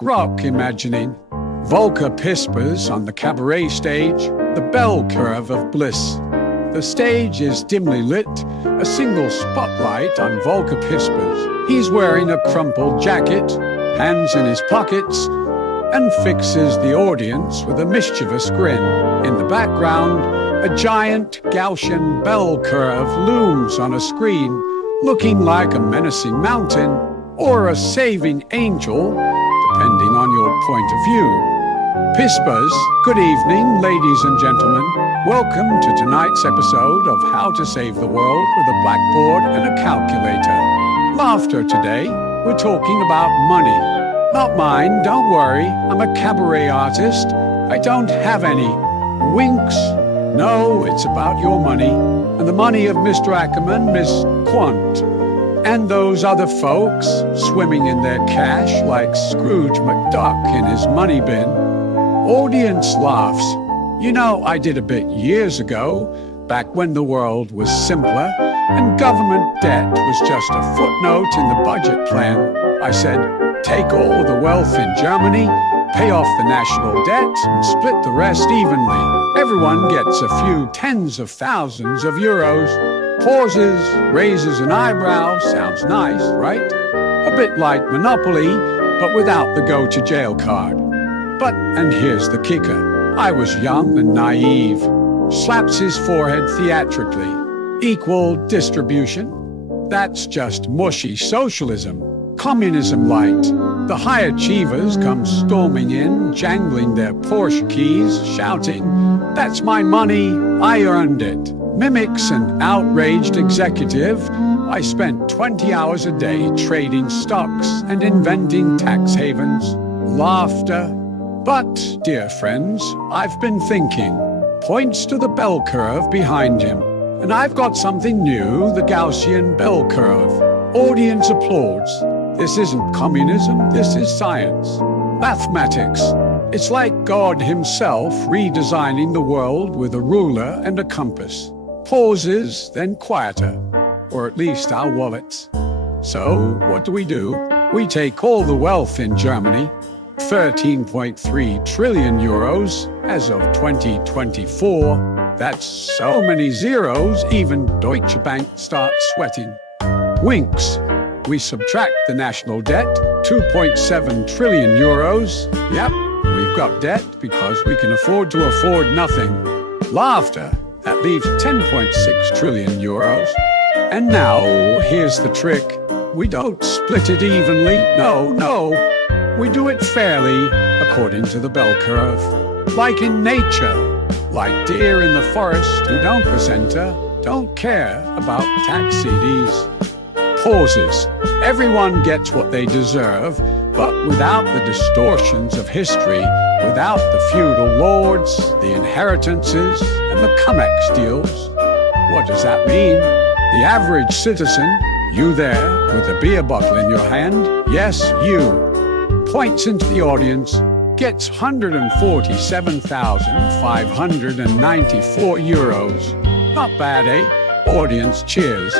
grok imagining. Volker Pispers on the Cabaret stage, the bell curve of bliss. The stage is dimly lit, a single spotlight on Volker Pispers. He's wearing a crumpled jacket, hands in his pockets, and fixes the audience with a mischievous grin. In the background, a giant Gaussian bell curve looms on a screen, looking like a menacing mountain or a saving angel, depending on your point of view. Pispers, good evening, ladies and gentlemen. Welcome to tonight's episode of How to Save the World with a Blackboard and a Calculator. Laughter today, we're talking about money. Not mine, don't worry, I'm a cabaret artist. I don't have any. Winks? No, it's about your money, and the money of Mr. Ackerman, Miss Quant, and those other folks swimming in their cash like Scrooge McDuck in his money bin. Audience laughs. You know, I did a bit years ago, back when the world was simpler and government debt was just a footnote in the budget plan. I said, take all the wealth in Germany, pay off the national debt, and split the rest evenly. Everyone gets a few tens of thousands of euros. Pauses, raises an eyebrow, sounds nice, right? A bit like Monopoly, but without the go-to-jail card. But, and here's the kicker, I was young and naive. Slaps his forehead theatrically. Equal distribution? That's just mushy socialism. Communism light. The high achievers come storming in, jangling their Porsche keys, shouting, "That's my money, I earned it." Mimics an outraged executive, I spent 20 hours a day trading stocks and inventing tax havens. Laughter. But, dear friends, I've been thinking. Points to the bell curve behind him. And I've got something new, the Gaussian bell curve. Audience applauds. This isn't communism, this is science. Mathematics. It's like God himself redesigning the world with a ruler and a compass. Pauses, then quieter. Or at least our wallets. So, what do? We take all the wealth in Germany, 13.3 trillion euros as of 2024. That's so many zeros, even Deutsche Bank starts sweating. Winks. We subtract the national debt, 2.7 trillion euros. Yep, we've got debt because we can afford to afford nothing. Laughter. That leaves 10.6 trillion euros. And now, here's the trick. We don't split it evenly. No. We do it fairly, according to the bell curve. Like in nature. Like deer in the forest who don't presenter, don't care about tax CDs. Pauses. Everyone gets what they deserve, but without the distortions of history, without the feudal lords, the inheritances, and the Cumex deals. What does that mean? The average citizen, you there, with a beer bottle in your hand, yes, you, points into the audience, gets 147,594 euros. Not bad, eh? Audience cheers.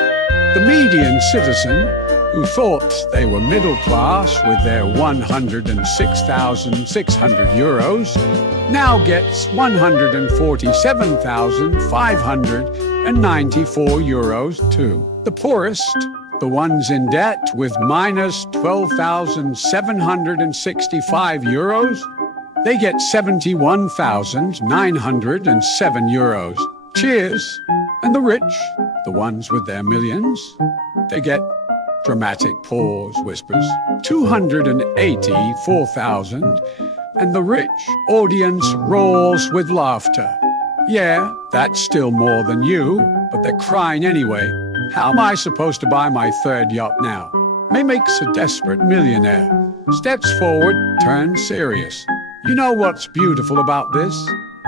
The median citizen, who thought they were middle class with their 106,600 euros, now gets 147,594 euros too. The poorest, the ones in debt with minus 12,765 euros, they get 71,907 euros. Cheers. And the rich, the ones with their millions, they get, dramatic pause whispers, 284,000, and the rich audience roars with laughter. Yeah, that's still more than you, but they're crying anyway. How am I supposed to buy my third yacht now? Mimics a desperate millionaire. Steps forward, turns serious. You know what's beautiful about this?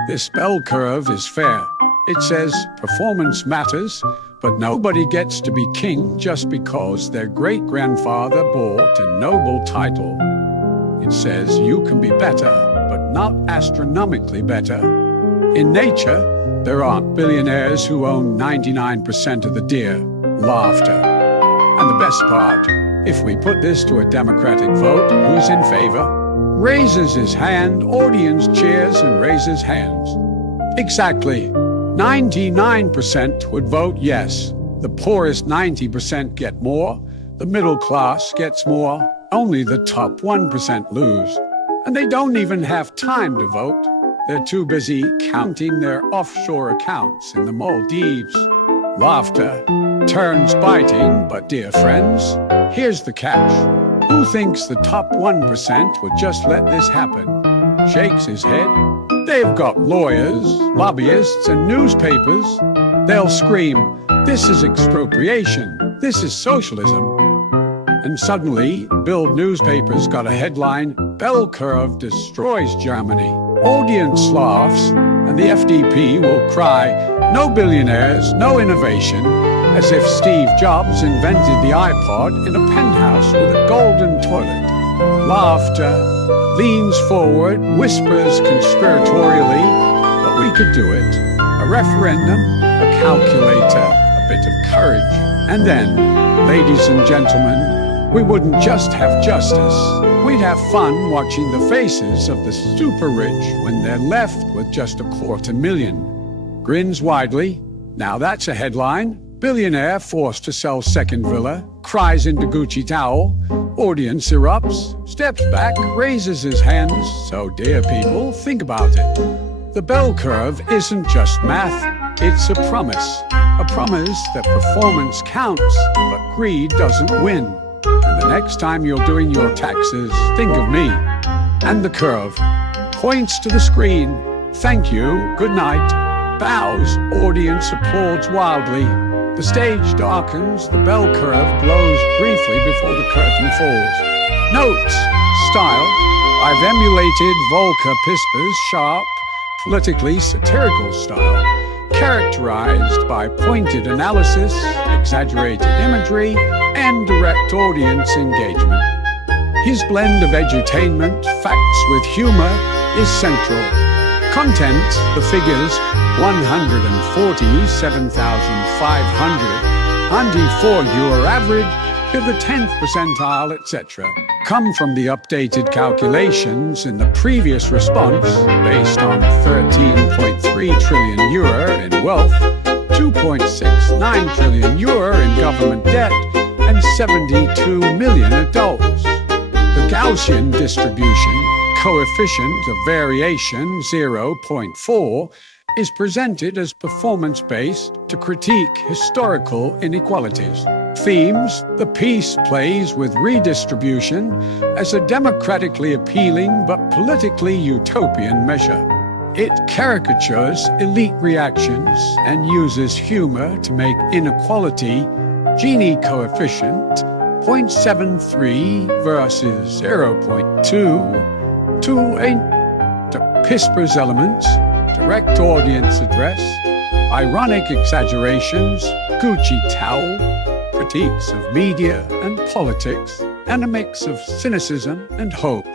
This bell curve is fair. It says performance matters, but nobody gets to be king just because their great-grandfather bought a noble title. It says you can be better, but not astronomically better. In nature, there aren't billionaires who own 99% of the deer. Laughter. And the best part, if we put this to a democratic vote, who's in favor? raises his hand, audience cheers and raises hands. Exactly. 99% would vote yes. The poorest 90% get more. The middle class gets more. Only the top 1% lose. And they don't even have time to vote. They're too busy counting their offshore accounts in the Maldives. Laughter turns biting, but dear friends, here's the catch. Who thinks the top 1% would just let this happen? Shakes his head. They've got lawyers, lobbyists, and newspapers. They'll scream, "This is expropriation. This is socialism." And suddenly, Bild newspapers got a headline, "Bell Curve Destroys Germany." Audience laughs, and the FDP will cry, "No billionaires, no innovation," as if Steve Jobs invented the iPod in a penthouse with a golden toilet. Laughter leans forward, whispers conspiratorially, "But we could do it." A referendum, a calculator, a bit of courage. And then, ladies and gentlemen, we wouldn't just have justice. We'd have fun watching the faces of the super rich when they're left with just $250,000. Grins widely. Now that's a headline. Billionaire forced to sell second villa, cries into Gucci towel. Audience erupts, steps back, raises his hands. So, dear people, think about it. The bell curve isn't just math, it's a promise. A promise that performance counts, but greed doesn't win. And the next time you're doing your taxes, think of me. And the curve points to the screen. Thank you, good night. Bows, audience applauds wildly. The stage darkens, the bell curve glows briefly before the curtain falls. Notes, style. I've emulated Volker Pisper's sharp, politically satirical style, characterized by pointed analysis, exaggerated imagery, and direct audience engagement. His blend of edutainment, facts with humor, is central. Content, the figures 147,500, 94 your average, to the 10th percentile, etc., come from the updated calculations in the previous response based on 13.3 trillion euro in wealth, 2.69 trillion euro in government debt, and 72 million adults. The Gaussian distribution, coefficient of variation 0.4, is presented as performance-based to critique historical inequalities. Themes, the piece plays with redistribution as a democratically appealing but politically utopian measure. It caricatures elite reactions and uses humor to make inequality Gini coefficient 0.73 versus 0.2 to Pisper's elements, direct audience address, ironic exaggerations, Gucci towel, critiques of media and politics, and a mix of cynicism and hope.